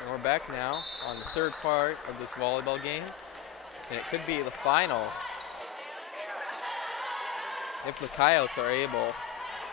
And we're back now on the third part of this volleyball game. And it could be the final if the Coyotes are able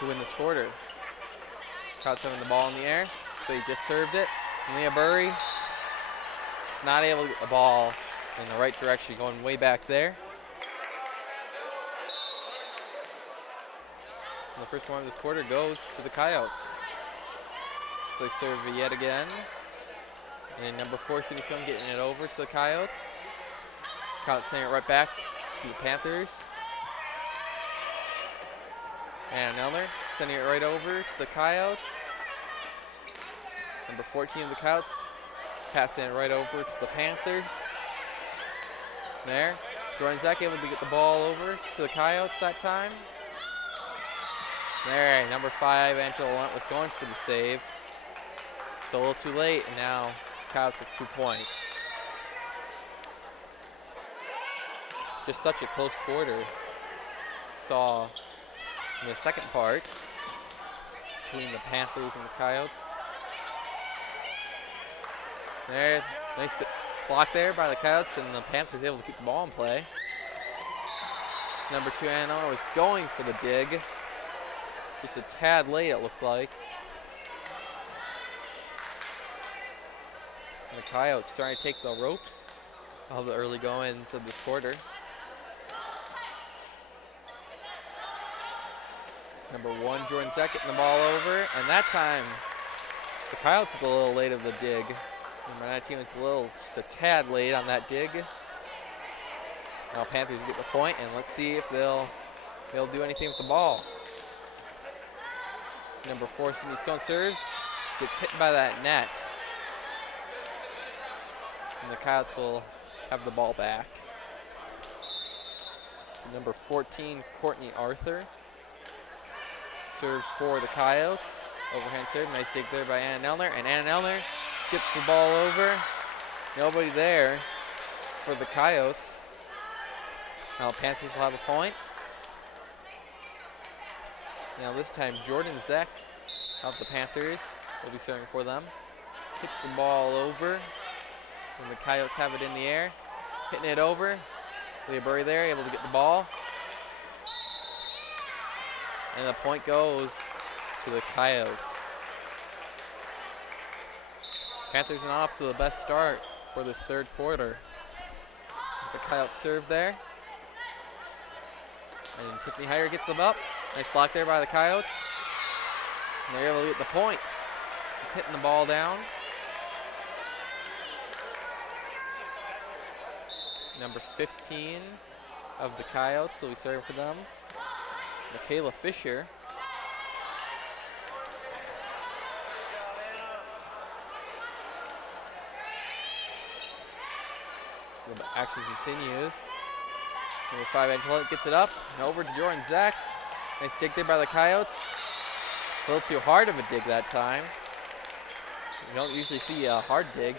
to win this quarter. Coyotes having the ball in the air, so he just served it. Leah Burry is not able to get the ball in the right direction, going way back there. And the first one of this quarter goes to the Coyotes. So they serve it yet again. And number 4, Cindy Scone getting it over to the Coyotes. Coyotes sending it right back to the Panthers. And Elner sending it right over to the Coyotes. Number 14 of the Coyotes passing it right over to the Panthers. There, Jordan Zek able to get the ball over to the Coyotes that time. There, number 5, Angela Lunt was going for the save. So a little too late, and now Coyotes with 2 points. Just such a close quarter. Saw in the second part between the Panthers and the Coyotes. There, nice block there by the Coyotes, and the Panthers able to keep the ball in play. Number 2, Anna was going for the dig. Just a tad late, it looked like. And the Coyotes trying to take the ropes of the early goings of this quarter. Number 1, Jordan Zek getting the ball over, and that time the Coyotes was a little late of the dig. Number 19 was just a tad late on that dig. Now Panthers get the point, and let's see if they'll do anything with the ball. Number 4, Cindy Scone serves, gets hit by that net. And the Coyotes will have the ball back. Number 14, Courtney Arthur serves for the Coyotes. Overhand serve, nice dig there by Anna Elner, and Anna Elner gets the ball over. Nobody there for the Coyotes. Now Panthers will have a point. Now this time Jordan Zek of the Panthers will be serving for them. Hits the ball over, and the Coyotes have it in the air. Hitting it over. Leah Burry there, able to get the ball. And the point goes to the Coyotes. Panthers are off to the best start for this third quarter. The Coyotes serve there. And Tiffany Heyer gets them up. Nice block there by the Coyotes. And they're able to get the point. Just hitting the ball down. Number 15 of the Coyotes will be serving for them. Michaela Fisher. So the action continues. Number 5, Angela gets it up and over to Jordan Zek. Nice dig there by the Coyotes. A little too hard of a dig that time. You don't usually see a hard dig.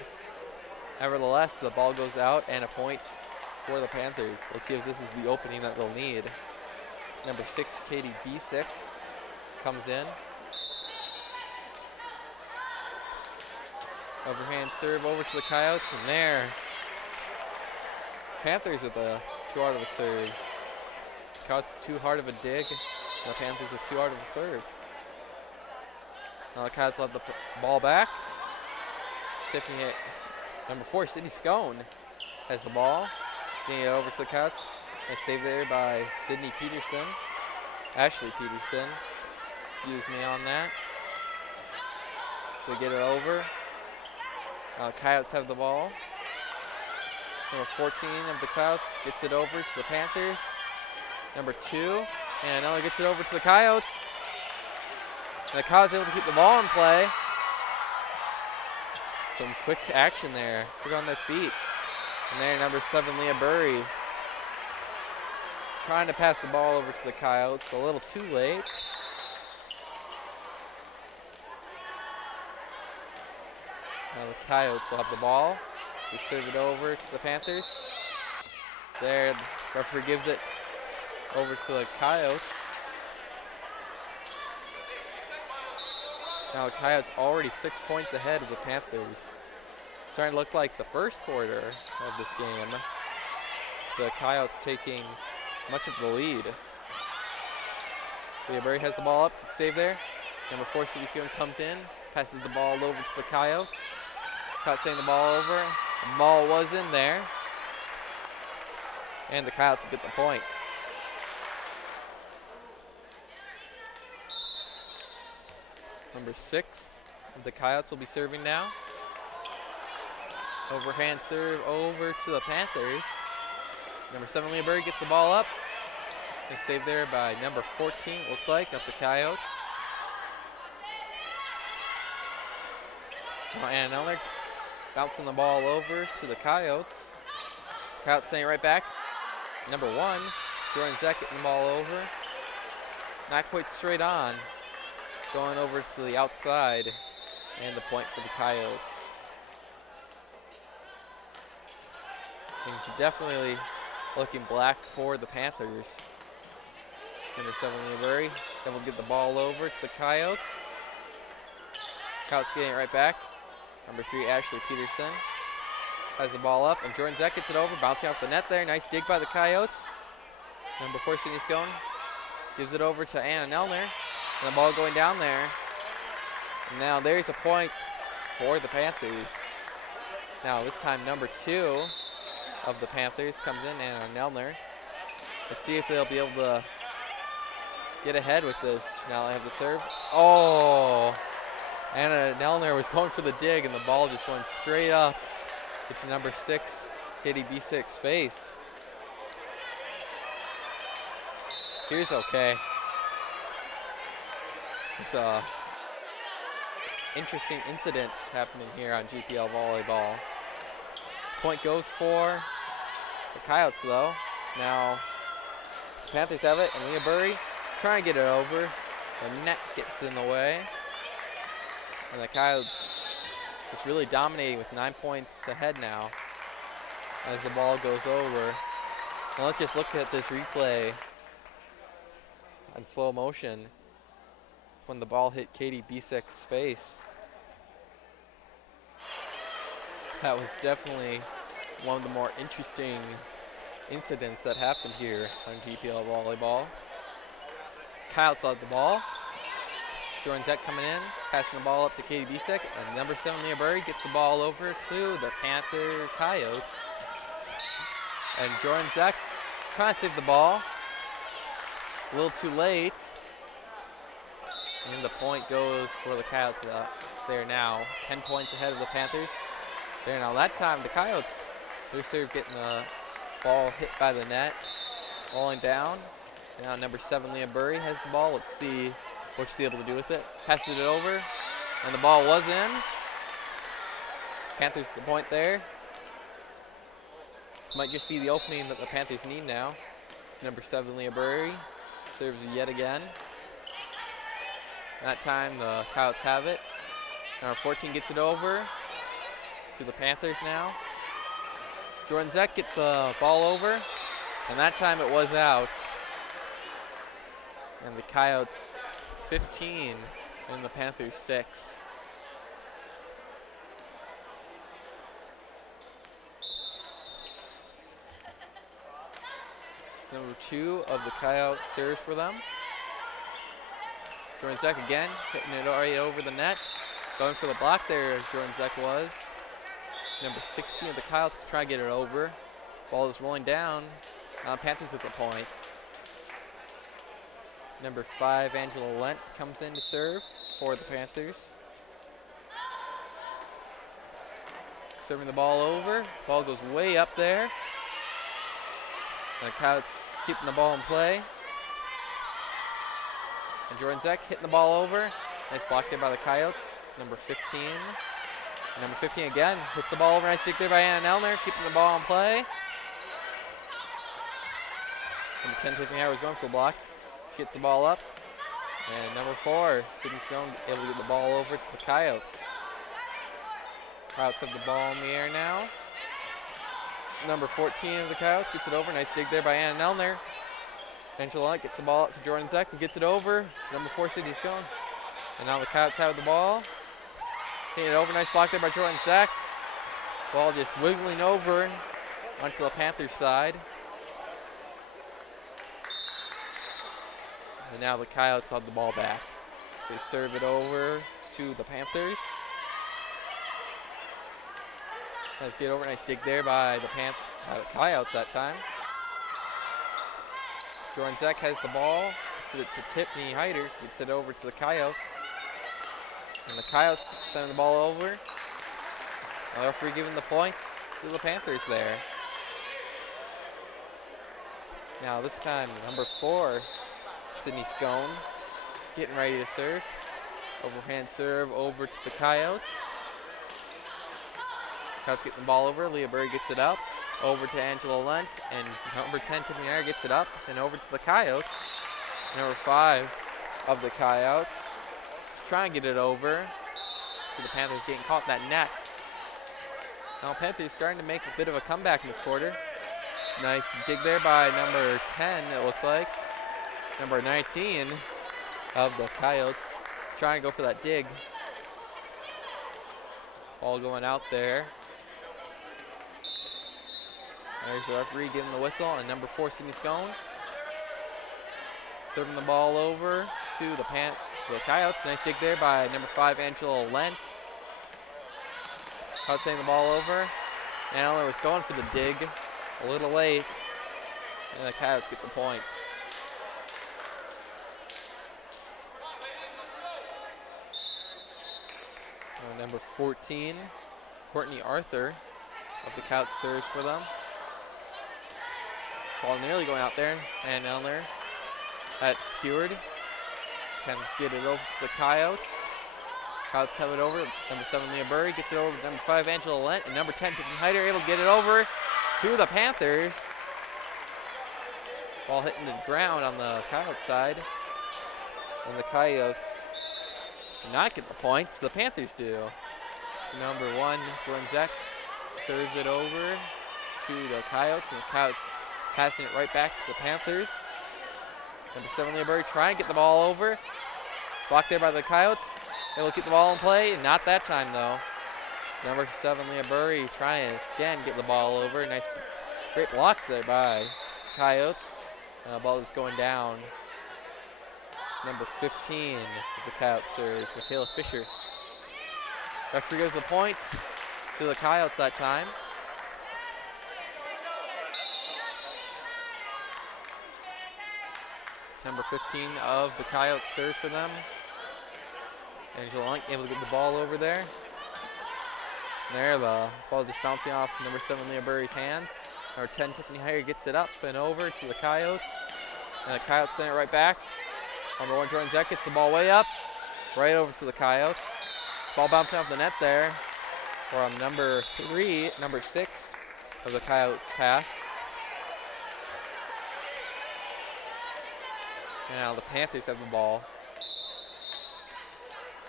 Nevertheless, the ball goes out and a point for the Panthers. Let's see if this is the opening that they'll need. Number 6, Katie Bisick comes in. Overhand serve over to the Coyotes, and there. Panthers with a too hard of a serve. Coyotes too hard of a dig. The Panthers with too hard of a serve. Now the Coyotes will have the ball back. Tipping it. Number 4, Sydney Scone has the ball. Getting it over to the Coyotes. Nice save there by Sydney Peterson. Ashley Peterson. Excuse me on that. So they get it over. Now the Coyotes have the ball. Number 14 of the Coyotes gets it over to the Panthers. Number 2, and Ella gets it over to the Coyotes. And the Coyotes able to keep the ball in play. Some quick action there, quick on their feet. And there, number 7, Leah Burry, trying to pass the ball over to the Coyotes, a little too late. Now the Coyotes will have the ball. They serve it over to the Panthers. There, the referee gives it over to the Coyotes. Now the Coyotes already 6 points ahead of the Panthers. starting to look like the first quarter of this game. The Coyotes taking much of the lead. Waverly has the ball up, save there. Number 4, City Stone comes in, passes the ball over to the Coyotes. Coyotes sending the ball over. The ball was in there. And the Coyotes get the point. Number 6, the Coyotes will be serving now. Overhand serve over to the Panthers. Number 7, Leoberg gets the ball up. It's saved there by number 14, looks like, of the Coyotes. And Elner bouncing the ball over to the Coyotes. Coyotes sending it right back. Number 1, Jordan Zeck getting the ball over. Not quite straight on. Going over to the outside. And the point for the Coyotes. It's definitely looking black for the Panthers. Number 7, Leoberg. Then we'll get the ball over to the Coyotes. Coyotes getting it right back. Number 3, Ashley Peterson has the ball up, and Jordan Zeck gets it over, bouncing off the net there. Nice dig by the Coyotes. Number 4, Sydney Scone gives it over to Anna Nelner, and the ball going down there. And now there's a point for the Panthers. Now this time number 2 of the Panthers comes in, Anna Nelner. Let's see if they'll be able to get ahead with this. Now they have the serve. Oh! Anna Nelner was going for the dig, and the ball just went straight up into number 6, Katie B6's face. Here's okay. It's a interesting incident happening here on GPL volleyball. Point goes for the Coyotes though. Now the Panthers have it, and Leah Burry trying to get it over. The net gets in the way. And the Coyotes is really dominating with 9 points ahead now as the ball goes over. Now let's just look at this replay in slow motion when the ball hit Katie B6's face. That was definitely one of the more interesting incidents that happened here on GPL volleyball. Coyotes on the ball. Jordan Zeck coming in, passing the ball up to Katie Bisek, and number 7, Leah Burry, gets the ball over to the Panther Coyotes. And Jordan Zeck trying to save the ball. A little too late. And the point goes for the Coyotes there now. 10 points ahead of the Panthers. There now, that time the Coyotes, their serve getting the ball hit by the net, falling down. Now number 7, Leah Burry, has the ball. Let's see what she's able to do with it. Passes it over, and the ball was in. Panthers the point there. This might just be the opening that the Panthers need now. Number 7, Leah Burry, serves yet again. That time the Coyotes have it. Number 14 gets it over to the Panthers now. Jordan Zeck gets the ball over, and that time it was out. And the Coyotes 15 and the Panthers 6. Number 2 of the Coyotes serves for them. Jordan Zeck again, hitting it right over the net. Going for the block there, Jordan Zeck was. Number 16 of the Coyotes try to get it over. Ball is rolling down. Panthers with the point. Number 5, Angela Lent, comes in to serve for the Panthers. Serving the ball over. Ball goes way up there. And the Coyotes keeping the ball in play. And Jordan Zeck hitting the ball over. Nice block there by the Coyotes. Number 15. And number 15 again hits the ball over. Nice dig there by Anna Nelner, keeping the ball in play. Number 10, Tiffany Howard, going for the block. Gets the ball up. And number 4, Sydney Stone, able to get the ball over to the Coyotes. Coyotes have the ball in the air now. Number 14 of the Coyotes gets it over. Nice dig there by Anna Nelner. Angela gets the ball up to Jordan Zeck, who gets it over. Number 4, Sydney Stone. And now the Coyotes have the ball. Hitting it over. Nice block there by Jordan Zeck. Ball just wiggling over onto the Panthers side. And now the Coyotes have the ball back. They serve it over to the Panthers. Nice get over, nice dig there by the Coyotes that time. Jordan Zek has the ball. Gets it to Tiffany Hyder. Gets it over to the Coyotes. And the Coyotes send the ball over. The referee giving the points to the Panthers there. Now this time, number 4, Sydney Scone, getting ready to serve. Overhand serve over to the Coyotes. Coyotes getting the ball over. Leah Berry gets it up. Over to Angela Lent. And number 10, Tiffany Ayer, gets it up. And over to the Coyotes. Number 5 of the Coyotes. Try and get it over. So the Panthers getting caught in that net. Now Panthers starting to make a bit of a comeback in this quarter. Nice dig there by number 10, it looks like. Number 19 of the Coyotes trying to go for that dig. Ball going out there. There's the referee giving the whistle, and number 4, Sydney Scone, serving the ball over to the Coyotes. Nice dig there by number 5, Angela Lent. Coyotes sending the ball over. Allen was going for the dig, a little late, and the Coyotes get the point. Number 14, Courtney Arthur of the Coyotes serves for them. Ball nearly going out there, and Elner had it secured. Can get it over to the Coyotes. Coyotes have it over. Number 7, Leah Burry gets it over to number 5, Angela Lent, and number 10, Tiffany Hyder, able to get it over to the Panthers. Ball hitting the ground on the Coyotes side, and the Coyotes do not get the points. The Panthers do. Number 1, Jordan Zek, serves it over to the Coyotes, and the Coyotes passing it right back to the Panthers. Number 7, Leah Burry, trying to get the ball over. Blocked there by the Coyotes. Able to keep the ball in play. Not that time, though. Number 7, Leah Burry, trying to again get the ball over. Nice, great blocks there by Coyotes. The ball is going down. Number 15 of the Coyotes serves, Michaela Fisher. Referee gives the points to the Coyotes that time. Number 15 of the Coyotes serves for them. Angela Link able to get the ball over there. There, the ball just bouncing off number 7, Leah Burry's hands. Number 10, Tiffany Hyder gets it up and over to the Coyotes. And the Coyotes send it right back. Number 1, Jordan Zek gets the ball way up, right over to the Coyotes. Ball bouncing off the net there from number 6 of the Coyotes pass. Now the Panthers have the ball.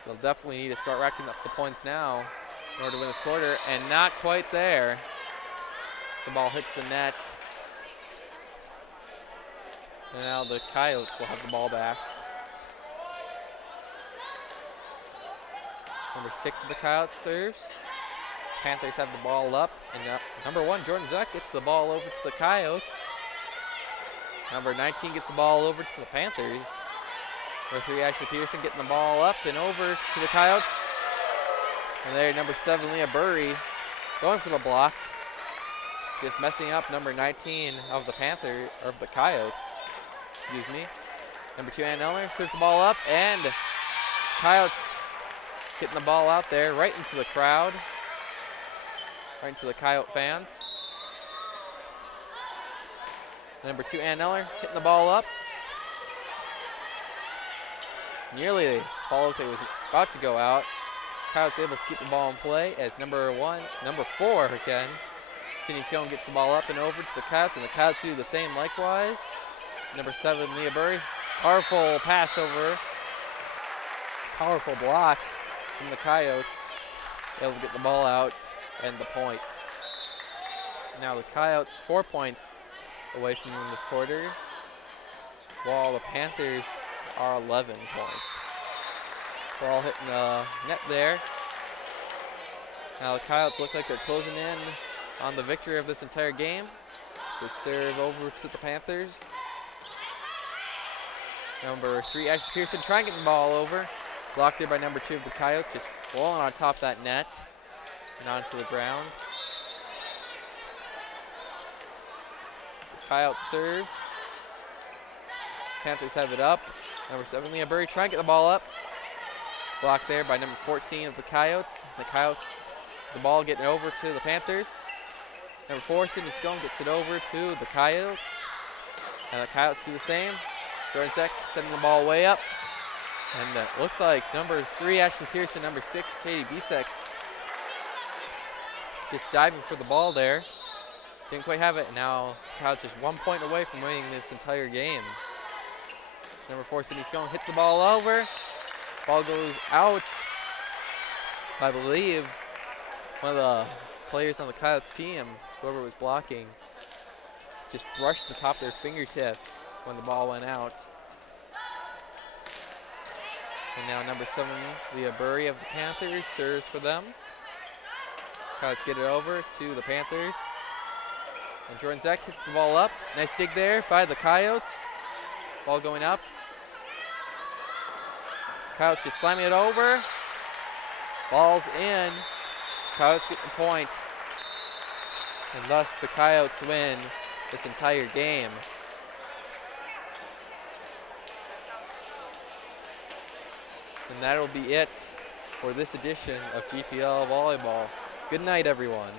They'll definitely need to start racking up the points now in order to win this quarter, and not quite there. The ball hits the net. And now the Coyotes will have the ball back. Number 6 of the Coyotes serves. Panthers have the ball up, and number 1, Jordan Zek, gets the ball over to the Coyotes. Number 19 gets the ball over to the Panthers. Number 3, Ashley Peterson getting the ball up and over to the Coyotes. And there, number 7, Leah Burry, going for the block. Just messing up number 19 of the Coyotes. Excuse me. Number 2, Ann Elner, serves the ball up, and Coyotes getting the ball out there right into the crowd, right into the Coyote fans. Number 2, Ann Eller, hitting the ball up. Nearly the ball looked like it was about to go out. Coyotes able to keep the ball in play as number 4 again. Sydney Schoen gets the ball up and over to the Coyotes, and the Coyotes do the same likewise. Number 7, Leah Burry, powerful pass over. Powerful block from the Coyotes. Able to get the ball out and the points. Now the Coyotes 4 points away from winning this quarter, while the Panthers are 11 points. Ball hitting the net there. Now the Coyotes look like they're closing in on the victory of this entire game. They serve over to the Panthers. Number 3, Ashley Pearson, trying to get the ball over. Blocked there by number 2 of the Coyotes, just rolling on top of that net and onto the ground. Coyotes serve. Panthers have it up. Number 7, Leah Burry, trying to get the ball up. Blocked there by number 14 of the Coyotes. The Coyotes, the ball getting over to the Panthers. Number 4, Sydney Scone gets it over to the Coyotes. And the Coyotes do the same. Jordan Zeck sending the ball way up. And it looks like number 3, Ashley Pearson, number 6, Katie Bisek, just diving for the ball there. Didn't quite have it. Now Coyotes just 1 point away from winning this entire game. Number 4, Sydney Scone hits the ball over. Ball goes out. I believe one of the players on the Coyotes team, whoever was blocking, just brushed the top of their fingertips when the ball went out. And now number 7, Leah Burry of the Panthers, serves for them. Coyotes get it over to the Panthers. And Jordan Zeck hits the ball up. Nice dig there by the Coyotes. Ball going up. Coyotes just slamming it over. Ball's in. Coyotes get the point. And thus the Coyotes win this entire game. And that'll be it for this edition of GPL Volleyball. Good night, everyone.